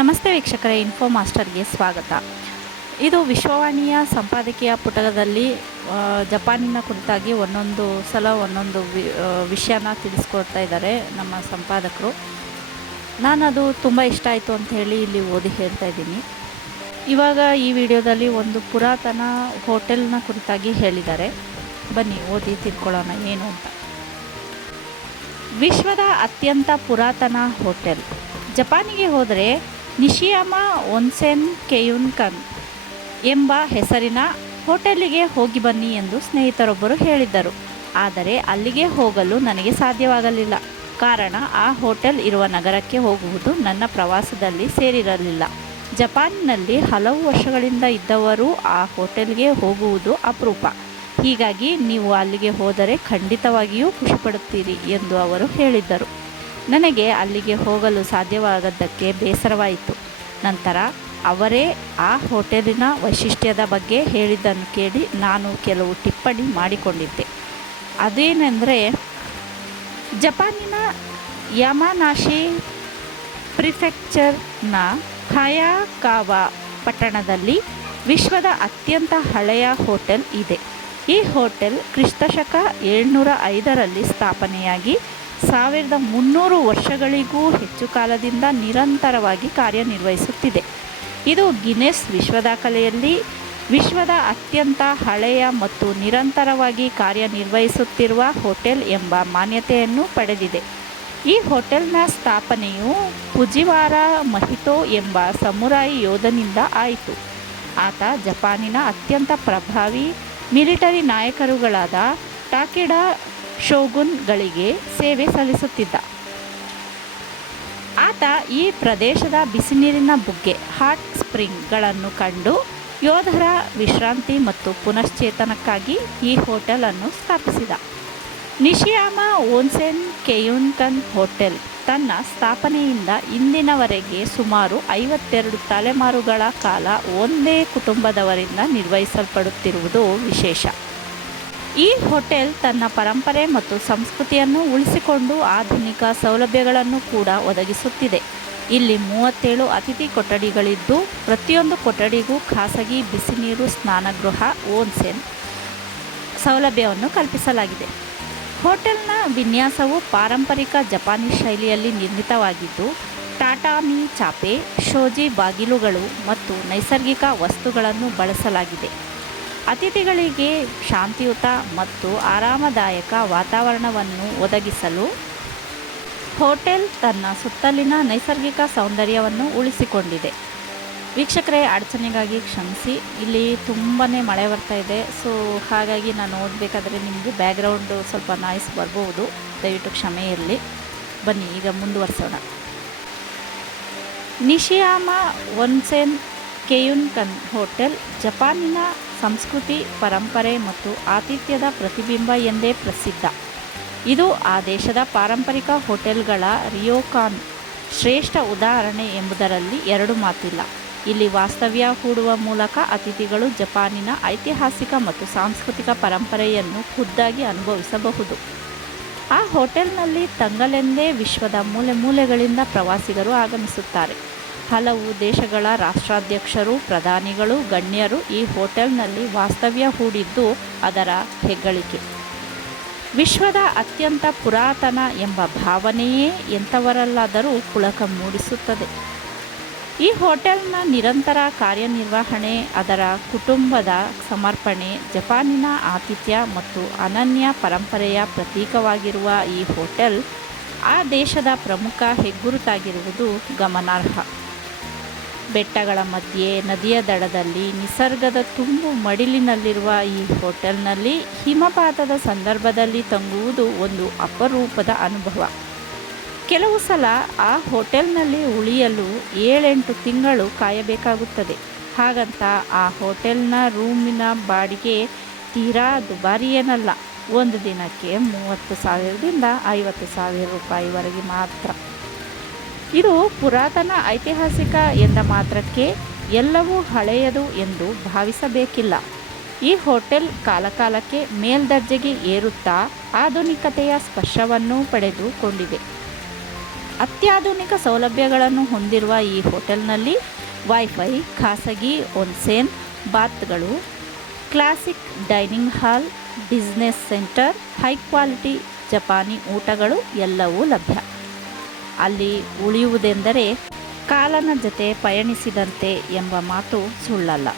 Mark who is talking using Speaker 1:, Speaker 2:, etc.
Speaker 1: ನಮಸ್ತೆ ವೀಕ್ಷಕರೇ ಇನ್ಫೋ ಮಾಸ್ಟರ್ಗೆ ಸ್ವಾಗತ. ಇದು ವಿಶ್ವವಾಣಿಯ ಸಂಪಾದಕೀಯ ಪುಟದಲ್ಲಿ ಜಪಾನಿನ ಕುರಿತಾಗಿ ಒಂದೊಂದು ಸಲ ಒಂದೊಂದು ವಿಷಯನ ತಿಳಿಸ್ಕೊಡ್ತಾ ಇದ್ದಾರೆ ನಮ್ಮ ಸಂಪಾದಕರು. ನಾನದು ತುಂಬ ಇಷ್ಟ ಆಯಿತು ಅಂತ ಹೇಳಿ ಇಲ್ಲಿ ಓದಿ ಹೇಳ್ತಾ ಇದ್ದೀನಿ. ಇವಾಗ ಈ ವಿಡಿಯೋದಲ್ಲಿ ಒಂದು ಪುರಾತನ ಹೋಟೆಲ್ನ ಕುರಿತಾಗಿ ಹೇಳಿದ್ದಾರೆ. ಬನ್ನಿ, ಓದಿ ತಿಳ್ಕೊಳ್ಳೋಣ ಏನು ಅಂತ. ವಿಶ್ವದ ಅತ್ಯಂತ ಪುರಾತನ ಹೋಟೆಲ್. ಜಪಾನಿಗೆ ಹೋದರೆ ನಿಶಿಯಾಮ ಒನ್ಸೆನ್ ಕೆಯುನ್ಕನ್ ಎಂಬ ಹೆಸರಿನ ಹೋಟೆಲಿಗೆ ಹೋಗಿ ಬನ್ನಿ ಎಂದು ಸ್ನೇಹಿತರೊಬ್ಬರು ಹೇಳಿದ್ದರು. ಆದರೆ ಅಲ್ಲಿಗೆ ಹೋಗಲು ನನಗೆ ಸಾಧ್ಯವಾಗಲಿಲ್ಲ. ಕಾರಣ ಆ ಹೋಟೆಲ್ ಇರುವ ನಗರಕ್ಕೆ ಹೋಗುವುದು ನನ್ನ ಪ್ರವಾಸದಲ್ಲಿ ಸೇರಿರಲಿಲ್ಲ. ಜಪಾನ್ನಲ್ಲಿ ಹಲವು ವರ್ಷಗಳಿಂದ ಇದ್ದವರು ಆ ಹೋಟೆಲ್ಗೆ ಹೋಗುವುದು ಅಪರೂಪ. ಹೀಗಾಗಿ ನೀವು ಅಲ್ಲಿಗೆ ಹೋದರೆ ಖಂಡಿತವಾಗಿಯೂ ಖುಷಿಪಡುತ್ತೀರಿ ಎಂದು ಅವರು ಹೇಳಿದ್ದರು. ನನಗೆ ಅಲ್ಲಿಗೆ ಹೋಗಲು ಸಾಧ್ಯವಾಗದ್ದಕ್ಕೆ ಬೇಸರವಾಯಿತು. ನಂತರ ಅವರೇ ಆ ಹೋಟೆಲಿನ ವೈಶಿಷ್ಟ್ಯದ ಬಗ್ಗೆ ಹೇಳಿದ್ದನ್ನು ಕೇಳಿ ನಾನು ಕೆಲವು ಟಿಪ್ಪಣಿ ಮಾಡಿಕೊಂಡಿದ್ದೆ. ಅದೇನೆಂದರೆ, ಜಪಾನಿನ ಯಮಾನಾಶಿ ಪ್ರಿಫೆಕ್ಚರ್ನ ಖಯಾಕಾವಾ ಪಟ್ಟಣದಲ್ಲಿ ವಿಶ್ವದ ಅತ್ಯಂತ ಹಳೆಯ ಹೋಟೆಲ್ ಇದೆ. ಈ ಹೋಟೆಲ್ ಕ್ರಿಸ್ತಶಕ ಏಳ್ನೂರ ಐದರಲ್ಲಿ ಸ್ಥಾಪನೆಯಾಗಿ ಸಾವಿರದ ಮುನ್ನೂರು ವರ್ಷಗಳಿಗೂ ಹೆಚ್ಚು ಕಾಲದಿಂದ ನಿರಂತರವಾಗಿ ಕಾರ್ಯನಿರ್ವಹಿಸುತ್ತಿದೆ. ಇದು ಗಿನೆಸ್ ವಿಶ್ವ ದಾಖಲೆಯಲ್ಲಿ ವಿಶ್ವದ ಅತ್ಯಂತ ಹಳೆಯ ಮತ್ತು ನಿರಂತರವಾಗಿ ಕಾರ್ಯನಿರ್ವಹಿಸುತ್ತಿರುವ ಹೋಟೆಲ್ ಎಂಬ ಮಾನ್ಯತೆಯನ್ನು ಪಡೆದಿದೆ. ಈ ಹೋಟೆಲ್ನ ಸ್ಥಾಪನೆಯು ಪುಜಿವಾರ ಮಹಿತೋ ಎಂಬ ಸಮುರಾಯಿ ಯೋಧನಿಂದ ಆಯಿತು. ಆತ ಜಪಾನಿನ ಅತ್ಯಂತ ಪ್ರಭಾವಿ ಮಿಲಿಟರಿ ನಾಯಕರುಗಳಾದ ಟಾಕೆಡಾ ಶೋಗುನ್ಗಳಿಗೆ ಸೇವೆ ಸಲ್ಲಿಸುತ್ತಿದ್ದ. ಆತ ಈ ಪ್ರದೇಶದ ಬಿಸಿನೀರಿನ ಬುಗ್ಗೆ, ಹಾಟ್ ಸ್ಪ್ರಿಂಗ್ಗಳನ್ನು ಕಂಡು ಯೋಧರ ವಿಶ್ರಾಂತಿ ಮತ್ತು ಪುನಶ್ಚೇತನಕ್ಕಾಗಿ ಈ ಹೋಟೆಲನ್ನು ಸ್ಥಾಪಿಸಿದ. ನಿಶಿಯಾಮ ಓನ್ಸೆನ್ ಕೆಯುನ್ಕನ್ ಹೋಟೆಲ್ ತನ್ನ ಸ್ಥಾಪನೆಯಿಂದ ಇಂದಿನವರೆಗೆ ಸುಮಾರು ಐವತ್ತೆರಡು ತಲೆಮಾರುಗಳ ಕಾಲ ಒಂದೇ ಕುಟುಂಬದವರಿಂದ ನಿರ್ವಹಿಸಲ್ಪಡುತ್ತಿರುವುದು ವಿಶೇಷ. ಈ ಹೋಟೆಲ್ ತನ್ನ ಪರಂಪರೆ ಮತ್ತು ಸಂಸ್ಕೃತಿಯನ್ನು ಉಳಿಸಿಕೊಂಡು ಆಧುನಿಕ ಸೌಲಭ್ಯಗಳನ್ನು ಕೂಡ ಒದಗಿಸುತ್ತಿದೆ. ಇಲ್ಲಿ ಮೂವತ್ತೇಳು ಅತಿಥಿ ಕೊಠಡಿಗಳಿದ್ದು, ಪ್ರತಿಯೊಂದು ಕೊಠಡಿಗೂ ಖಾಸಗಿ ಬಿಸಿನೀರು ಸ್ನಾನಗೃಹ, ಓನ್ಸೆನ್ ಸೌಲಭ್ಯವನ್ನು ಕಲ್ಪಿಸಲಾಗಿದೆ. ಹೋಟೆಲ್ನ ವಿನ್ಯಾಸವು ಪಾರಂಪರಿಕ ಜಪಾನೀಸ್ ಶೈಲಿಯಲ್ಲಿ ನಿರ್ಮಿತವಾಗಿದ್ದು ಟಾಟಾಮಿ ಚಾಪೆ, ಶೋಜಿ ಬಾಗಿಲುಗಳು ಮತ್ತು ನೈಸರ್ಗಿಕ ವಸ್ತುಗಳನ್ನು ಬಳಸಲಾಗಿದೆ. ಅತಿಥಿಗಳಿಗೆ ಶಾಂತಿಯುತ ಮತ್ತು ಆರಾಮದಾಯಕ ವಾತಾವರಣವನ್ನು ಒದಗಿಸಲು ಹೋಟೆಲ್ ತನ್ನ ಸುತ್ತಲಿನ ನೈಸರ್ಗಿಕ ಸೌಂದರ್ಯವನ್ನು ಉಳಿಸಿಕೊಂಡಿದೆ. ವೀಕ್ಷಕರೇ, ಅಡಚಣೆಗಾಗಿ ಕ್ಷಮಿಸಿ. ಇಲ್ಲಿ ತುಂಬಾ ಮಳೆ ಬರ್ತಾ ಇದೆ. ಸೊ, ಹಾಗಾಗಿ ನಾನು ಓದಬೇಕಾದ್ರೆ ನಿಮಗೆ ಬ್ಯಾಕ್ಗ್ರೌಂಡು ಸ್ವಲ್ಪ ನಾಯ್ಸ್ ಬರ್ಬೋದು. ದಯವಿಟ್ಟು ಕ್ಷಮೆ ಇರಲಿ. ಬನ್ನಿ, ಈಗ ಮುಂದುವರಿಸೋಣ. ನಿಶಿಯಾಮ ಒನ್ಸೆನ್ ಕೆಯುನ್ಕನ್ ಹೋಟೆಲ್ ಜಪಾನಿನ ಸಂಸ್ಕೃತಿ, ಪರಂಪರೆ ಮತ್ತು ಆತಿಥ್ಯದ ಪ್ರತಿಬಿಂಬ ಎಂದೇ ಪ್ರಸಿದ್ಧ. ಇದು ಆ ದೇಶದ ಪಾರಂಪರಿಕ ಹೋಟೆಲ್ಗಳ ರಿಯೋಕಾನ್ ಶ್ರೇಷ್ಠ ಉದಾಹರಣೆ ಎಂಬುದರಲ್ಲಿ ಎರಡು ಮಾತಿಲ್ಲ. ಇಲ್ಲಿ ವಾಸ್ತವ್ಯ ಹೂಡುವ ಮೂಲಕ ಅತಿಥಿಗಳು ಜಪಾನಿನ ಐತಿಹಾಸಿಕ ಮತ್ತು ಸಾಂಸ್ಕೃತಿಕ ಪರಂಪರೆಯನ್ನು ಖುದ್ದಾಗಿ ಅನುಭವಿಸಬಹುದು. ಆ ಹೋಟೆಲ್ನಲ್ಲಿ ತಂಗಲೆಂದೇ ವಿಶ್ವದ ಮೂಲೆ ಮೂಲೆಗಳಿಂದ ಪ್ರವಾಸಿಗರು ಆಗಮಿಸುತ್ತಾರೆ. ಹಲವು ದೇಶಗಳ ರಾಷ್ಟ್ರಾಧ್ಯಕ್ಷರು, ಪ್ರಧಾನಿಗಳು, ಗಣ್ಯರು ಈ ಹೋಟೆಲ್ನಲ್ಲಿ ವಾಸ್ತವ್ಯ ಹೂಡಿದ್ದು ಅದರ ಹೆಗ್ಗಳಿಕೆ. ವಿಶ್ವದ ಅತ್ಯಂತ ಪುರಾತನ ಎಂಬ ಭಾವನೆಯೇ ಎಂಥವರಲ್ಲಾದರೂ ಕುಳಕ ಮೂಡಿಸುತ್ತದೆ. ಈ ಹೋಟೆಲ್ನ ನಿರಂತರ ಕಾರ್ಯನಿರ್ವಹಣೆ, ಅದರ ಕುಟುಂಬದ ಸಮರ್ಪಣೆ, ಜಪಾನಿನ ಆತಿಥ್ಯ ಮತ್ತು ಅನನ್ಯ ಪರಂಪರೆಯ ಪ್ರತೀಕವಾಗಿರುವ ಈ ಹೋಟೆಲ್ ಆ ದೇಶದ ಪ್ರಮುಖ ಹೆಗ್ಗುರುತಾಗಿರುವುದು ಗಮನಾರ್ಹ. ಬೆಟ್ಟಗಳ ಮಧ್ಯೆ, ನದಿಯ ದಡದಲ್ಲಿ, ನಿಸರ್ಗದ ತುಂಬು ಮಡಿಲಿನಲ್ಲಿರುವ ಈ ಹೋಟೆಲ್ನಲ್ಲಿ ಹಿಮಪಾತದ ಸಂದರ್ಭದಲ್ಲಿ ತಂಗುವುದು ಒಂದು ಅಪರೂಪದ ಅನುಭವ. ಕೆಲವು ಸಲ ಆ ಹೋಟೆಲ್ನಲ್ಲಿ ಉಳಿಯಲು ಏಳೆಂಟು ತಿಂಗಳು ಕಾಯಬೇಕಾಗುತ್ತದೆ. ಹಾಗಂತ ಆ ಹೋಟೆಲ್ನ ರೂಮಿನ ಬಾಡಿಗೆ ತೀರಾ ದುಬಾರಿಯೇನಲ್ಲ. ಒಂದು ದಿನಕ್ಕೆ ಮೂವತ್ತು ಸಾವಿರದಿಂದ ಐವತ್ತು ಸಾವಿರ ರೂಪಾಯಿವರೆಗೆ ಮಾತ್ರ. ಇದು ಪುರಾತನ ಐತಿಹಾಸಿಕ ಎಂದ ಮಾತ್ರಕ್ಕೆ ಎಲ್ಲವೂ ಹಳೆಯದು ಎಂದು ಭಾವಿಸಬೇಕಿಲ್ಲ. ಈ ಹೋಟೆಲ್ ಕಾಲಕಾಲಕ್ಕೆ ಮೇಲ್ದರ್ಜೆಗೆ ಏರುತ್ತಾ ಆಧುನಿಕತೆಯ ಸ್ಪರ್ಶವನ್ನು ಪಡೆದುಕೊಂಡಿದೆ. ಅತ್ಯಾಧುನಿಕ ಸೌಲಭ್ಯಗಳನ್ನು ಹೊಂದಿರುವ ಈ ಹೋಟೆಲ್ನಲ್ಲಿ ವೈಫೈ, ಖಾಸಗಿ ಒನ್ಸೇನ್ ಬಾತ್ಗಳು, classic dining hall, business centre, high quality ಜಪಾನಿ ಊಟಗಳು ಎಲ್ಲವೂ ಲಭ್ಯ. ಅಲ್ಲಿ ಉಳಿಯುವುದೆಂದರೆ ಕಾಲನ ಜೊತೆ ಪಯಣಿಸಿದಂತೆ ಎಂಬ ಮಾತು ಸುಳ್ಳಲ್ಲ.